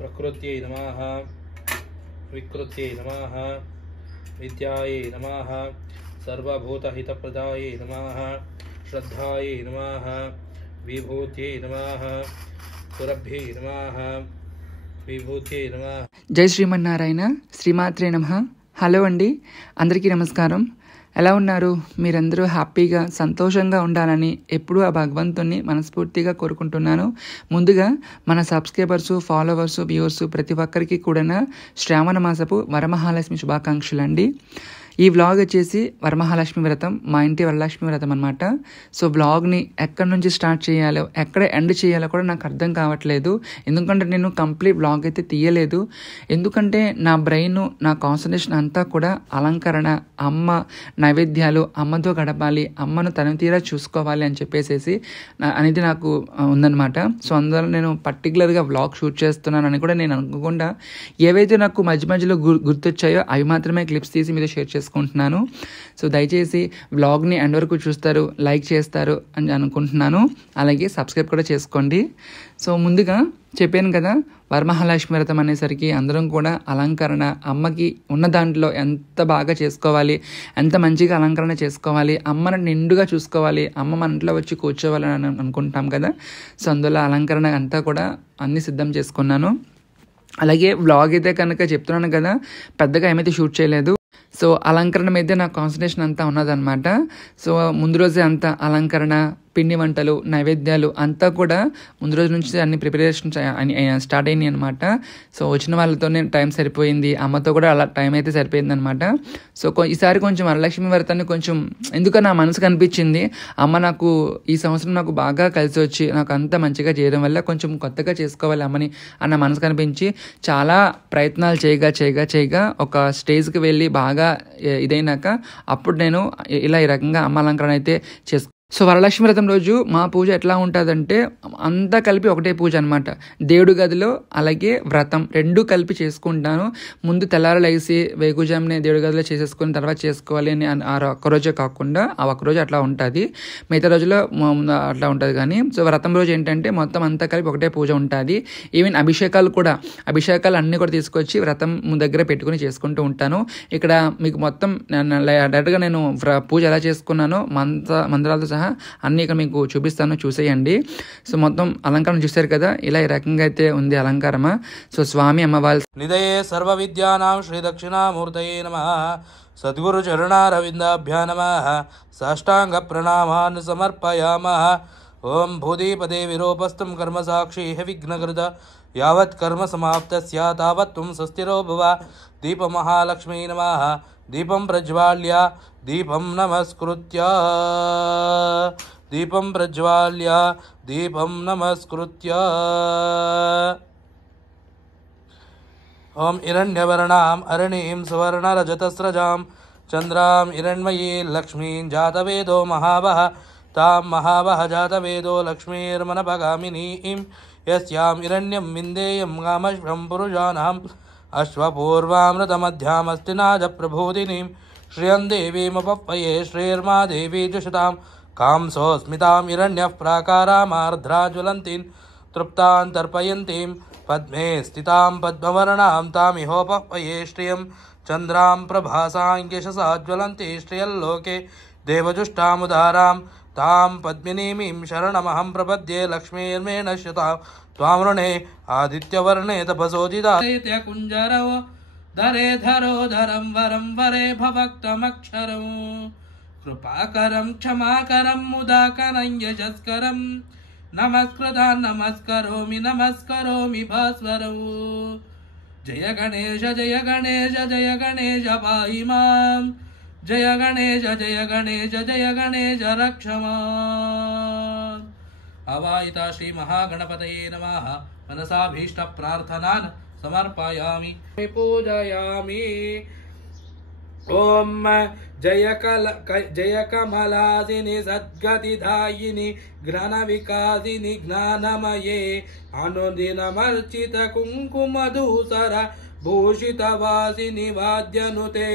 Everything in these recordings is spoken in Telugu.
प्रकृत्यै नमः विकृत्यै नमः विद्यायै नमः सर्वभूतहितप्रदायै नमः श्रद्धायै नमः विभूत्यै नमः सुरभ्यै नमः विभूत्यै नमः। జై శ్రీమన్నారాయణ, శ్రీమాత్రే నమః. హలో అండి, అందరికీ నమస్కారం. ఎలా ఉన్నారు? మీరందరూ హ్యాపీగా సంతోషంగా ఉండాలని ఎప్పుడూ ఆ భగవంతుణ్ణి మనస్ఫూర్తిగా కోరుకుంటున్నాను. ముందుగా మన సబ్స్క్రైబర్సు, ఫాలోవర్సు, వ్యూవర్సు ప్రతి ఒక్కరికి కూడా శ్రావణ మాసపు వరమహాలక్ష్మి శుభాకాంక్షలు అండి. ఈ వ్లాగ్ వచ్చేసి వరమహాలక్ష్మి వ్రతం, మా ఇంటి వరలక్ష్మి వ్రతం అనమాట. సో వ్లాగ్ని ఎక్కడి నుంచి స్టార్ట్ చేయాలో, ఎక్కడ ఎండ్ చేయాలో కూడా నాకు అర్థం కావట్లేదు. ఎందుకంటే నేను కంప్లీట్ వ్లాగ్ అయితే తీయలేదు. ఎందుకంటే నా బ్రెయిన్, నా కాన్సన్ట్రేషన్ అంతా కూడా అలంకరణ, అమ్మ నైవేద్యాలు, అమ్మతో గడపాలి, అమ్మను తన తీరా చూసుకోవాలి అని చెప్పేసి అనేది నాకు ఉందన్నమాట. సో అందువల్ల నేను పర్టికులర్గా వ్లాగ్ షూట్ చేస్తున్నానని కూడా నేను అనుకోకుండా ఏవైతే నాకు మధ్య మధ్యలో గుర్తొచ్చాయో అవి మాత్రమే క్లిప్స్ తీసి మీద షేర్ చేసుకుంటున్నాను. సో దయచేసి వ్లాగ్ని ఎండ్ వరకు చూస్తారు, లైక్ చేస్తారు అని అనుకుంటున్నాను. అలాగే సబ్స్క్రైబ్ కూడా చేసుకోండి. సో ముందుగా చెప్పాను కదా, వరమహాలక్ష్మి వ్రతం అనేసరికి అందరం కూడా అలంకరణ, అమ్మకి ఉన్న దాంట్లో ఎంత బాగా చేసుకోవాలి, ఎంత మంచిగా అలంకరణ చేసుకోవాలి, అమ్మను నిండుగా చూసుకోవాలి, అమ్మ మన ఇంట్లో వచ్చి కూర్చోవాలని అనుకుంటాం కదా. సో అందువల్ల అలంకరణ అంతా కూడా అన్నీ సిద్ధం చేసుకున్నాను. అలాగే వ్లాగ్ అయితే కనుక చెప్తున్నాను కదా, పెద్దగా ఏమైతే షూట్ చేయలేదు. సో అలంకరణ మీదే నా కాన్సన్ట్రేషన్ అంతా ఉన్నదన్నమాట. సో ముందు రోజే అంతా అలంకరణ, పిండి వంటలు, నైవేద్యాలు అంతా కూడా ముందు రోజు నుంచి అన్ని ప్రిపరేషన్ స్టార్ట్ అయినాయి అనమాట. సో వచ్చిన వాళ్ళతోనే టైం సరిపోయింది, అమ్మతో కూడా అలా టైం అయితే సరిపోయింది అనమాట. సో ఈసారి కొంచెం వరలక్ష్మి వ్రతాన్ని కొంచెం ఎందుకో నా మనసుకు అనిపించింది, అమ్మ నాకు ఈ సంవత్సరం నాకు బాగా కలిసి వచ్చి నాకు అంత మంచిగా చేయడం వల్ల కొంచెం కొత్తగా చేసుకోవాలి అమ్మని అన్న మనసుకు అనిపించి చాలా ప్రయత్నాలు చేయగా ఒక స్టేజ్కి వెళ్ళి బాగా ఇదైనాక అప్పుడు నేను ఇలా ఈ రకంగా అమ్మ అలంకరణ అయితే సో వరలక్ష్మి వ్రతం రోజు మా పూజ ఎట్లా ఉంటుందంటే అంతా కలిపి ఒకటే పూజ అనమాట. దేవుడి గదిలో అలాగే వ్రతం రెండు కలిపి చేసుకుంటాను. ముందు తెల్లారు లేసి వేకుజామునే దేవుడి గదిలో చేసేసుకుని తర్వాత చేసుకోవాలి అని ఆ ఒక్కరోజే కాకుండా ఆ ఒక్కరోజు అట్లా ఉంటుంది, మిగతా రోజులో అట్లా ఉంటుంది. కానీ సో వ్రతం రోజు ఏంటంటే మొత్తం అంతా కలిపి ఒకటే పూజ ఉంటుంది. ఈవెన్ అభిషేకాలు అన్నీ కూడా తీసుకొచ్చి వ్రతం దగ్గర పెట్టుకుని చేసుకుంటూ ఉంటాను. ఇక్కడ మీకు మొత్తం డైరెక్ట్గా నేను పూజ ఎలా చేసుకున్నానో మంత్రాలతో అన్ని ఇక్కడ మీకు చూపిస్తాను, చూసేయండి. సో మొత్తం అలంకారం చూసారు కదా, ఇలా ఈ రకంగా అయితే ఉంది అలంకారమా. సో స్వామి అమ్మవారి నిదయే సర్వ విద్యానాం శ్రీ దక్షిణామూర్తయే నమః. సద్గురు చరణారవిందాభ్యా నమః. సాష్టాంగ ప్రణామాన్ సమర్పయామః. ఓం భూదీపదే విరూపస్థం కర్మ సాక్షి విఘ్నకృత యావత్ కర్మ సమాప్తస్య తావత్ త్వం స్వస్తిరో భవ. దీపమహాలక్ష్మీ నమః. దీపం ప్రజ్వాల్య దీపం నమస్కృత్య ఓం హిరణ్యవర్ణాం అరణీం సువర్ణరజతస్రజాం చంద్రాం హిరణ్మయీ లక్ష్మీం జాతవేదో మహావహ. తాం మహావహ జాతవేదో లక్ష్మీర్మనపగామినీం యస్యాం హిరణ్యం విందేయం కామశ్వం పురుషానాం అశ్వపూర్వామృతమధ్యామస్తినాజ ప్రభూతినీం శ్రియం దేవీముపప్పయే శ్రీర్మా దేవీ జుషతాం కాంసోస్మితాం హిరణ్యః ప్రాకారామార్ధ్రాజ్వలంतीं తృప్తాన్ తర్పయంतीं పద్మే స్థితాం పద్మవర్ణాం తామిహోపప్పయే శ్రియం చంద్రాం ప్రభాసాంగ్యశసాజ్వలంతి శ్రియల్లోకే దేవజుష్టాముదారాం తాం పద్మినీమీం శరణమహం ప్రపద్యే లక్ష్మీర్మేణ శతాం త్వామృణే ఆదిత్యవర్ణే తపసోజిదాతే కుంజరో ధరే ధరోధరం వరం వరే భవక్తమక్షరం కృపాకరం క్షమాకరం ముదాకరం యశస్కరం నమస్కృతాన్ నమస్కరోమి భాస్వరౌ. జయ గణేశ జయ గణేశ జయ గణేశ పాహి మాం. జయ గణేశ జయ గణేశ జయ గణేశ రక్ష మాం. అవాయిత శ్రీ మహాగణపతయే నమః. మనసాభీష్ట ప్రార్థనాన్ సమర్పయామి పూజయామి. ఓం జయ కమలాదిని సద్గతిదాయిని ఘ్రాణ వికాసిని జ్ఞానమయే అనుదినమర్చిత కుంకుమధూసర భూషిత వాసిని వాద్యనుతే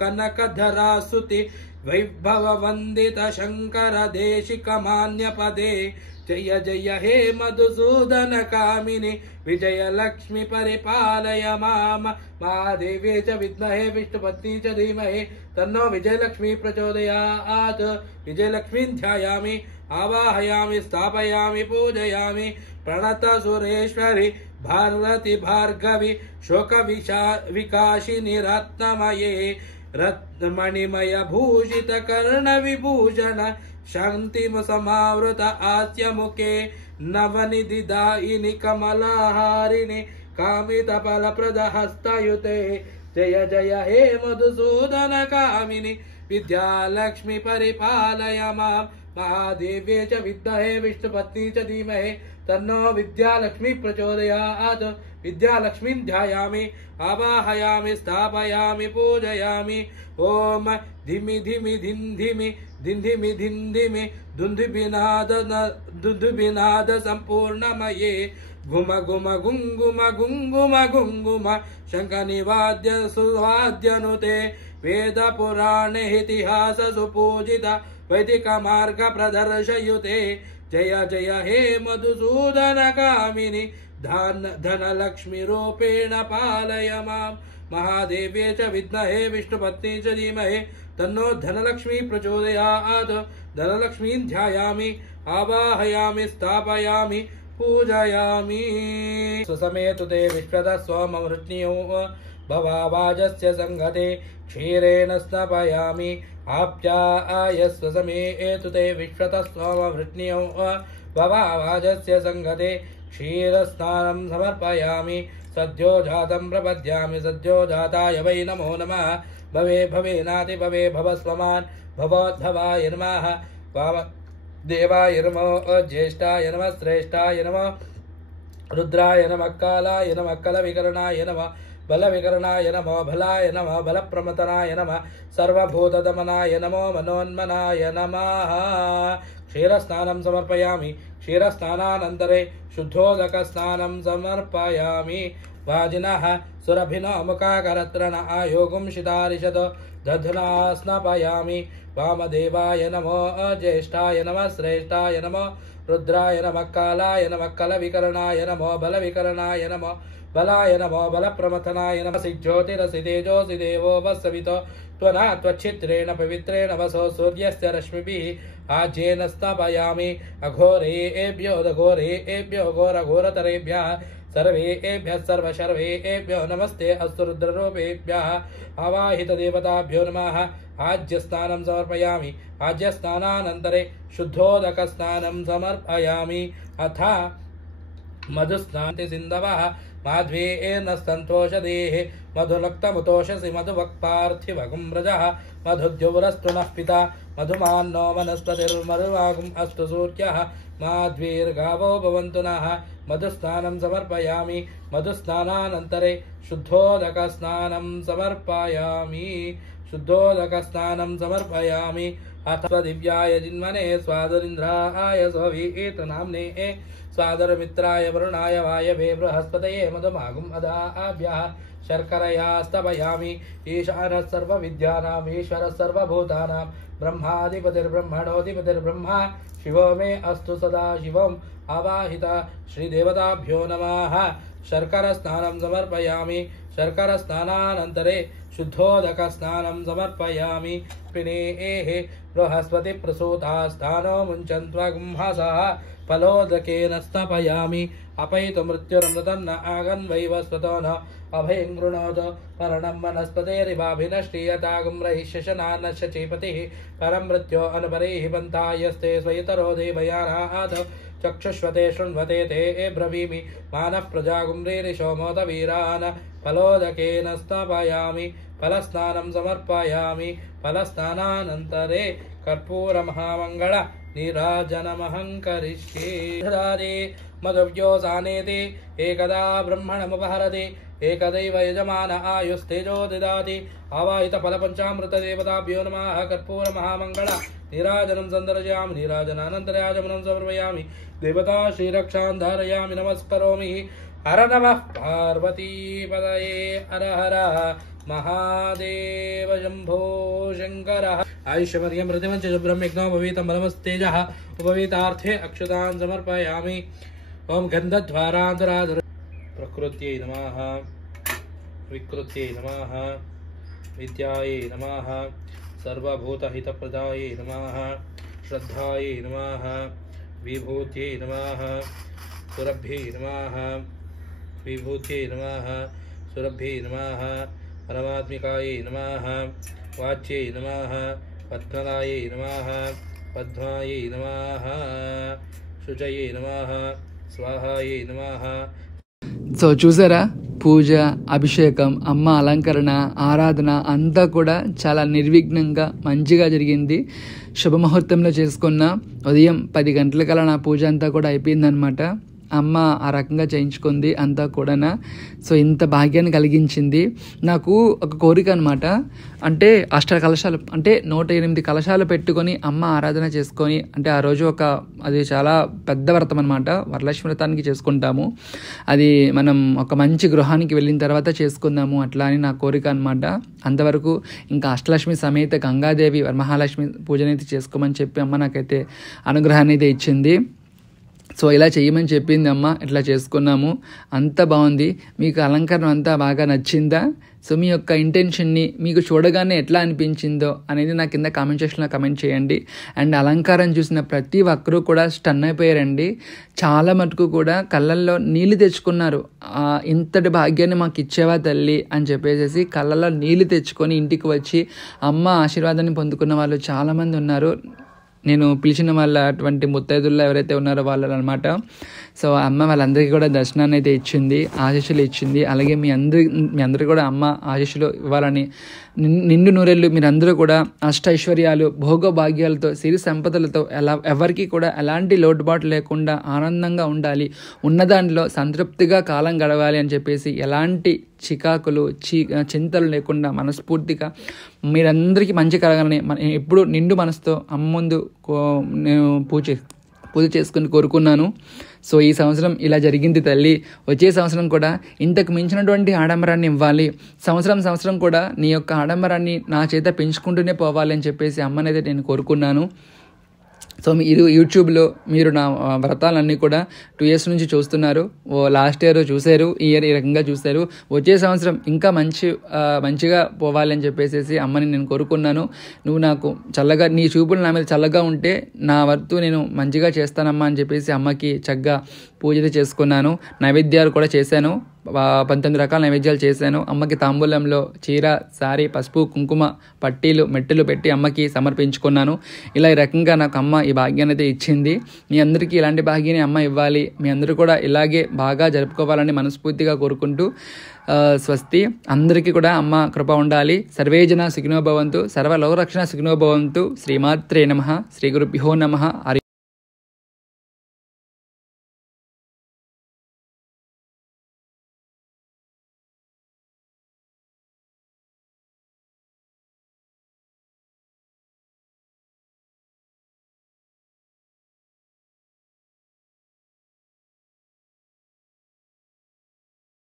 కనకధరాసుతి వైభవ వందిత శంకర దేశిక మాన్యపదే जय जय हे मधुसूदन कामिनि विजयलक्ष्मी परिपालय माम महादेव्यै च विद्महे विष्णुपत्नी च धीमहि तन्नो विजयलक्ष्मी प्रचोदयात् विजयलक्ष्मीं ध्यायामि आवाहयामि स्थापयामि पूजयामि प्रणत सुरेश्वरि भारती भार्गवी शोक विकाशिनी रत्नमये रत्नमणिमय भूषित कर्ण विभूषण शांतिम समावृत आस्य मुखे नवनिधिदायिनि कमलहारिणि कामित फलप्रद हस्तयुते जय जय हे मधुसूदन कामिनि विद्यालक्ष्मी परिपालय माम् महादेव्यै च विद्महे विष्णुपत्नी च धीमहि तन्नो विद्यालक्ष्मी प्रचोदयात् विद्यालक्ष्मीं ध्यायामि आवाहयामि स्थापयामि पूजयामि ओम धिमि धिमि धिं धिमि धिं धिमि धिं धिमि दुन्दुभिनाद सम्पूर्णमये घुम घुम गुंगुम गुंगुम गुंगुम शङ्खनिवाद्य सुवाद्यनुते वेद पुराणे इतिहास सुपूजित वैदिक मार्ग प्रदर्शयुते जय जय हे मधुसूदन कामिनि धनलक्ष्मी रूपेण पालय माम् महादेव्यै च विद्महे विष्णुपत्नी च धीमहि तन्नो धनलक्ष्मी प्रचोदयात् धनलक्ष्मीं ध्यायामि आवाहयामि स्थापयामि पूजयामि सुसमेतु ते विश्वतः स्वमवृत्न्यो भवावाजस्य संगते क्षीरेण स्नापयामि आप्यायस्व समेतु ते विश्वतः स्वमवृत्न्यो भवावाजस्य संगते क्षीरस्नानं समर्पयामि सद्यो जातं प्रपद्यामि सद्यो जाताय वै नमो नमः भवे भवेनाति भवे भवस्वमान् भवोद्भवाय नमः वामदेवाय नमो ज्येष्ठाय नमः श्रेष्ठाय नमः रुद्राय नमः कालाय नमः कलविकरणाय नमः बलविकरणाय नमो भलाय नमः बलप्रमतनाय नमः सर्वभूतदमनाय नमो मनोन्मनाय नमः क्षीरस्नानं समर्पयामि क्षीरस्नानानन्तरे शुद्धोदकस्नानं समर्पयामि वाजिनः सुरभिनो मुखाकरत्रण आयोगुं शितारिषद दध्ना स्नापयामि वामदेवाय नमो ज्येष्ठाय नमः श्रेष्ठाय नमो रुद्राय नमः कालाय नमः कलविकरणाय नमो बलविकरणाय नमो बलाय नमो बलप्रमथनाय नमः सिज्योतिरसि तेजोसि देवो वस्सवितो त्वना त्वच्छिद्रेण पवित्रेण वसो सूर्यस्य रश्मिभिः आज्येन स्थापयामि अघोरेभ्यो दघोरेभ्यो घोरघोरतरेभ्यः सर्वेभ्यः सर्वशर्वेभ्यो नमस्ते अस्तु रुद्ररूपेभ्यः आवाहितदेवताभ्यो नमः आज्यस्नानं समर्पयामि आज्यस्नानानन्तरे शुद्धोदकस्नानं समर्पयामि अथ मधुस्नान्ति सिन्धवः माध्वेन सन्तोषदेः मधुलक्तमुतोषसि मधुवक्पार्थिवगुम्रजः मधुद्युवरस्तुनः पिता मधुमान्नो वनस्पतिर्मरुवागुम् अस्तु सूर्यः माध्वीर्गावो भवन्तु नः मधुस्नानं समर्पयामि मधुस्नानानन्तरे शुद्धोदकस्नानं समर्पयामि शुद्धोदकस्नानं समर्पयामि अथ दिव्याय जिन्मने स्वादरिन्द्राय स्ववीतनाम्ने स्वादरमित्राय वरुणाय वायवे बृहस्पतये मधुमागुम् अदाभ्यः शर्करया स्तवयामि ईशानः सर्वविद्यानाम् ईश्वरः सर्वभूतानां ब्रह्माधिपतिर्ब्रह्मणोऽधिपतिर्ब्रह्मा शिवो मे अस्तु सदा शिवम् आवाहिता श्रीदेवताभ्यो नमः शर्करस्नानं समर्पयामि शर्करस्नानानन्तरे शुद्धोदकस्नानं समर्पयामि पिनेः बृहस्पतिप्रसूतास्थानो मुञ्चन्त्वगुंहसः फलोदकेन स्थापयामि अपैतु मृत्युरमृतं न आगन्वैव स्वतो न अभयं गृणोत मरणं वनस्पतेरिवाभिनष्टीयतागुं रहिष्यशनान्न शचीपतिः परं मृत्यो अनुपरिः पन्थायस्ते स्वयतरो देवयानाथ चक्षुष्वते शृण्वते ते ब्रवीमि मानः प्रजागुम्रीरिशो मोदवीरान् फलोदकेन स्थापयामि फलस्नानं समर्पयामि फलस्नानानन्तरे कर्पूरमहामङ्गल नीराजनमहं करिष्ये मधुव्योसानेति एकदा ब्रह्मणमुपहरति एकदैव यजमान आयुस्तेजो ददाति आवाहित फलपञ्चामृतदेवताभ्यो नमः कर्पूरमहामङ्गल नीराजनं सन्दर्शयामि नीराजनानन्तरे आचमनं समर्पयामि देवता श्रीरक्षां धारयामि नमस्करोमि हर नमः पार्वतीपतये हर हर महादेव शम्भो शङ्करः आयुष्यमर्यं प्रतिमञ्च ब्रह्मयज्ञो भवेतं बलमस्तेजः उपवीतार्थे अक्षतान् समर्पयामि ओम गन्धद्वारान्तराधर प्रकृत्यै नमः विकृत्यै नमः विद्यायै नमः सर्वभूतहितप्रदायै नमः श्रद्धायै नमः विभूत्यै नमः सुरभ्यै नमः विभूत्यै नमः सुरभ्यै नमः परमात्मिकायै नमः वाच्यै नमः पद्मनायै नमः पद्मायै नमः शुचये नमः स्वाहायै नमः। సో చూసారా, పూజ, అభిషేకం, అమ్మ అలంకరణ, ఆరాధన అంతా కూడా చాలా నిర్విఘ్నంగా మంచిగా జరిగింది. శుభముహూర్తంలో చేసుకున్న ఉదయం 10 గంటలకల్లా నా పూజ అంతా కూడా అయిపోయిందనమాట. అమ్మ ఆ రకంగా చేయించుకుంది అంతా కూడా. సో ఇంత భాగ్యాన్ని కలిగించింది. నాకు ఒక కోరిక అనమాట. అంటే కలశాలు, అంటే 108 కలశాలు పెట్టుకొని అమ్మ ఆరాధన చేసుకొని, అంటే ఆ రోజు అది చాలా పెద్ద వ్రతం అనమాట. వరలక్ష్మి వ్రతానికి చేసుకుంటాము. అది మనం ఒక మంచి గృహానికి వెళ్ళిన తర్వాత చేసుకుందాము అట్లా అని నా కోరిక అనమాట. అంతవరకు ఇంకా అష్టలక్ష్మి సమేత గంగాదేవి వరమహాలక్ష్మి పూజనైతే చేసుకోమని చెప్పి అమ్మ నాకైతే అనుగ్రహాన్ని అయితే ఇచ్చింది. సో ఇలా చేయమని చెప్పింది అమ్మ. ఇట్లా చేసుకున్నాము. అంత బాగుంది. మీకు అలంకరణ అంతా బాగా నచ్చిందా? సో మీ యొక్క ఇంటెన్షన్ని మీకు చూడగానే ఎట్లా అనిపించిందో అనేది నా కింద కామెంట్ సెక్షన్లో కమెంట్ చేయండి. అండ్ అలంకారం చూసిన ప్రతి ఒక్కరూ కూడా స్టన్ అయిపోయారండి. చాలా మటుకు కూడా కళ్ళల్లో నీళ్ళు తెచ్చుకున్నారు. ఇంతటి భాగ్యాన్ని మాకు ఇచ్చేవా తల్లి అని చెప్పేసి కళ్ళల్లో నీళ్ళు తెచ్చుకొని ఇంటికి వచ్చి అమ్మ ఆశీర్వాదాన్ని పొందుకున్న వాళ్ళు చాలామంది ఉన్నారు. నేను పిలిచిన వాళ్ళ అటువంటి ముత్తైదుల్లో ఎవరైతే ఉన్నారో వాళ్ళు అనమాట. సో అమ్మ వాళ్ళందరికీ కూడా దర్శనాన్ని అయితే ఇచ్చింది, ఆశీస్సులు ఇచ్చింది. అలాగే మీ అందరూ కూడా అమ్మ ఆశీస్సులు ఇవ్వాలని, నిండు నూరేళ్ళు మీరందరూ కూడా అష్టైశ్వర్యాలు, భోగభాగ్యాలతో, సిరి సంపదలతో ఎవరికి కూడా ఎలాంటి లోటుబాటు లేకుండా ఆనందంగా ఉండాలి, ఉన్నదాంట్లో సంతృప్తిగా కాలం గడవాలి అని చెప్పేసి ఎలాంటి చికాకులు చింతలు లేకుండా మనస్ఫూర్తిగా మీరందరికీ మంచి కలగాలని ఎప్పుడు నిండు మనసుతో అమ్మ ముందు నేను పూజ చేసుకుని కోరుకున్నాను. సో ఈ సంవత్సరం ఇలా జరిగింది తల్లి. వచ్చే సంవత్సరం కూడా ఇంతకు మించినటువంటి ఆడంబరాన్ని ఇవ్వాలి. సంవత్సరం కూడా నీ యొక్క ఆడంబరాన్ని నా చేత పెంచుకుంటూనే పోవాలి అని చెప్పేసి అమ్మనైతే నేను కోరుకున్నాను. సో మీరు యూట్యూబ్లో మీరు నా వ్రతాలన్నీ కూడా 2 years నుంచి చూస్తున్నారు. లాస్ట్ ఇయర్ చూశారు, ఈ ఇయర్ ఈ రకంగా చూశారు. వచ్చే సంవత్సరం ఇంకా మంచిగా పోవాలని చెప్పేసి అమ్మని నేను కోరుకున్నాను. నువ్వు నాకు చల్లగా, నీ చూపులు నా మీద చల్లగా ఉంటే నా వర్తు నేను మంచిగా చేస్తానమ్మా అని చెప్పేసి అమ్మకి చక్కగా పూజలు చేసుకున్నాను. నైవేద్యాలు కూడా చేశాను. 19 రకాల నైవేద్యాలు చేశాను. అమ్మకి తాంబూలంలో చీర, సారీ, పసుపు, కుంకుమ, పట్టీలు, మెట్టెలు పెట్టి అమ్మకి సమర్పించుకున్నాను. ఇలా ఈ రకంగా నాకు అమ్మ ఈ భాగ్యాన్ని అయితే ఇచ్చింది. మీ అందరికీ ఇలాంటి భాగ్యాన్ని అమ్మ ఇవ్వాలి. మీ అందరూ కూడా ఇలాగే బాగా జరుపుకోవాలని మనస్ఫూర్తిగా కోరుకుంటూ స్వస్తి. అందరికీ కూడా అమ్మ కృప ఉండాలి. సర్వేజన సుఖినో భవంతు, సర్వలోకరక్షణ సుఖినో భవంతు. శ్రీమాత్రే నమః. శ్రీ గురుభ్యో నమః.